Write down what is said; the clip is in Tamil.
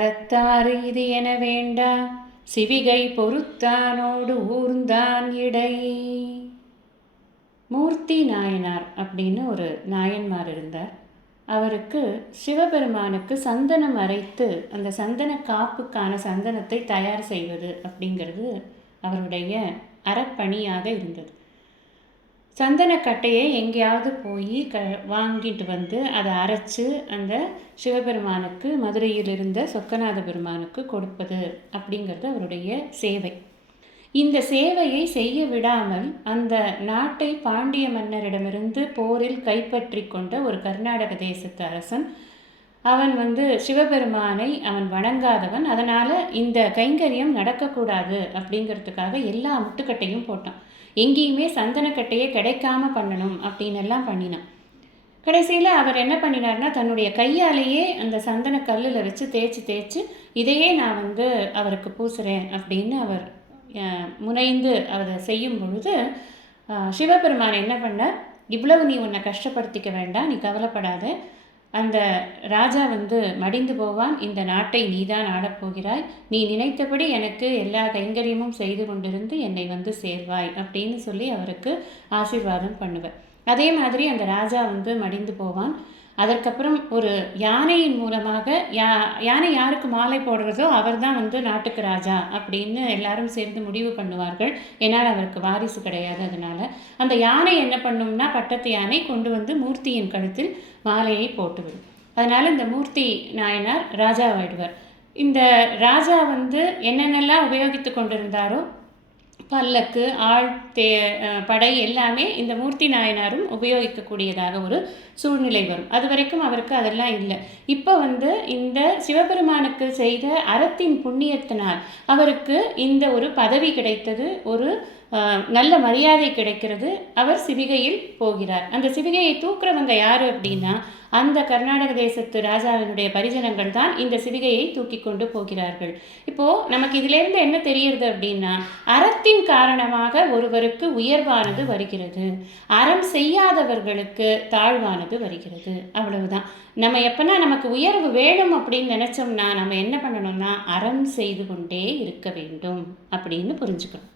அறத்தாறு இது என வேண்டா சிவிகை பொறுத்தானோடு ஊர்ந்தான் இடை. மூர்த்தி நாயனார் அப்படின்னு ஒரு நாயன்மார் இருந்தார். அவருக்கு சிவபெருமானுக்கு சந்தனம் அரைத்து அந்த சந்தன காப்புக்கான சந்தனத்தை தயார் செய்வது அப்படிங்கிறது அவருடைய அறப்பணியாக இருந்தது. சந்தனக்கட்டையை எங்கேயாவது போய் வாங்கிட்டு வந்து அதை அரைச்சி அந்த சிவபெருமானுக்கு மதுரையில் இருந்த சொக்கநாத பெருமானுக்கு கொடுப்பது அப்படிங்கிறது அவருடைய சேவை. இந்த சேவையை செய்ய விடாமல் அந்த நாட்டை பாண்டிய மன்னரிடமிருந்து போரில் கைப்பற்றி கொண்ட ஒரு கர்நாடக தேசத்து அரசன், அவன் சிவபெருமானை அவன் வணங்காதவன். அதனால் இந்த கைங்கரியம் நடக்கக்கூடாது அப்படிங்கிறதுக்காக எல்லா முட்டுக்கட்டையும் போட்டான். எங்கேயுமே சந்தனக்கட்டையே கிடைக்காம பண்ணணும் அப்படின்னு எல்லாம் பண்ணினான். கடைசியில் அவர் என்ன பண்ணினார்னா, தன்னுடைய கையாலேயே அந்த சந்தன கல்லில் வச்சு தேய்ச்சி இதையே நான் அவருக்கு பூசுகிறேன் அப்படின்னு அவர் முனைந்து அதை செய்யும் பொழுது சிவபெருமான் என்ன பண்ணார், இவ்வளவு நீ உன்னை கஷ்டப்படுத்திக்க வேண்டாம், நீ கவலைப்படாத, அந்த ராஜா மடிந்து போவான், இந்த நாட்டை நீதான் ஆடப்போகிறாய், நீ நினைத்தபடி எனக்கு எல்லா கைங்கரியமும் செய்து கொண்டிருந்து என்னை சேர்வாய் அப்படின்னு சொல்லி அவருக்கு ஆசீர்வாதம் பண்ணுவார். அதே மாதிரி அந்த ராஜா மடிந்து போவான். அதற்கப்புறம் ஒரு யானையின் மூலமாக யானை யாருக்கு மாலை போடுறதோ அவர் தான் நாட்டுக்கு ராஜா அப்படின்னு எல்லாரும் சேர்ந்து முடிவு பண்ணுவார்கள். ஏன்னால் அவருக்கு வாரிசு கிடையாது. அதனால் அந்த யானை என்ன பண்ணும்னா, பட்டத்து யானை கொண்டு மூர்த்தியின் கழுத்தில் மாலையை போட்டுவிடும். அதனால் இந்த மூர்த்தி நாயனார் ராஜாவாயிடுவார். இந்த ராஜா என்னென்னலாம் உபயோகித்து கொண்டிருந்தாரோ, பல்லக்கு, ஆள், படை எல்லாமே இந்த மூர்த்தி நாயனாரும் உபயோகிக்கக்கூடியதாக ஒரு சூழ்நிலை வரும். அது வரைக்கும் அவருக்கு அதெல்லாம் இல்லை. இப்போ இந்த சிவபெருமானுக்கு செய்த அறத்தின் புண்ணியத்தினால் அவருக்கு இந்த ஒரு பதவி கிடைத்தது, ஒரு நல்ல மரியாதை கிடைக்கிறது. அவர் சிவிகையில் போகிறார். அந்த சிவிகையை தூக்குறவங்க யார் அப்படின்னா, அந்த கர்நாடக தேசத்து ராஜாவினுடைய பரிஜனங்கள் தான் இந்த சிவிகையை தூக்கி கொண்டு போகிறார்கள். இப்போது நமக்கு இதிலேருந்து என்ன தெரியுது அப்படின்னா, அறத்தின் காரணமாக ஒருவருக்கு உயர்வானது வருகிறது, அறம் செய்யாதவர்களுக்கு தாழ்வானது வருகிறது. அவ்வளவுதான். நம்ம எப்போனா நமக்கு உயர்வு வேணும் அப்படின்னு நினச்சோம்னா நம்ம என்ன பண்ணணும்னா, அறம் செய்து கொண்டே இருக்க வேண்டும் அப்படின்னு புரிஞ்சுக்கணும்.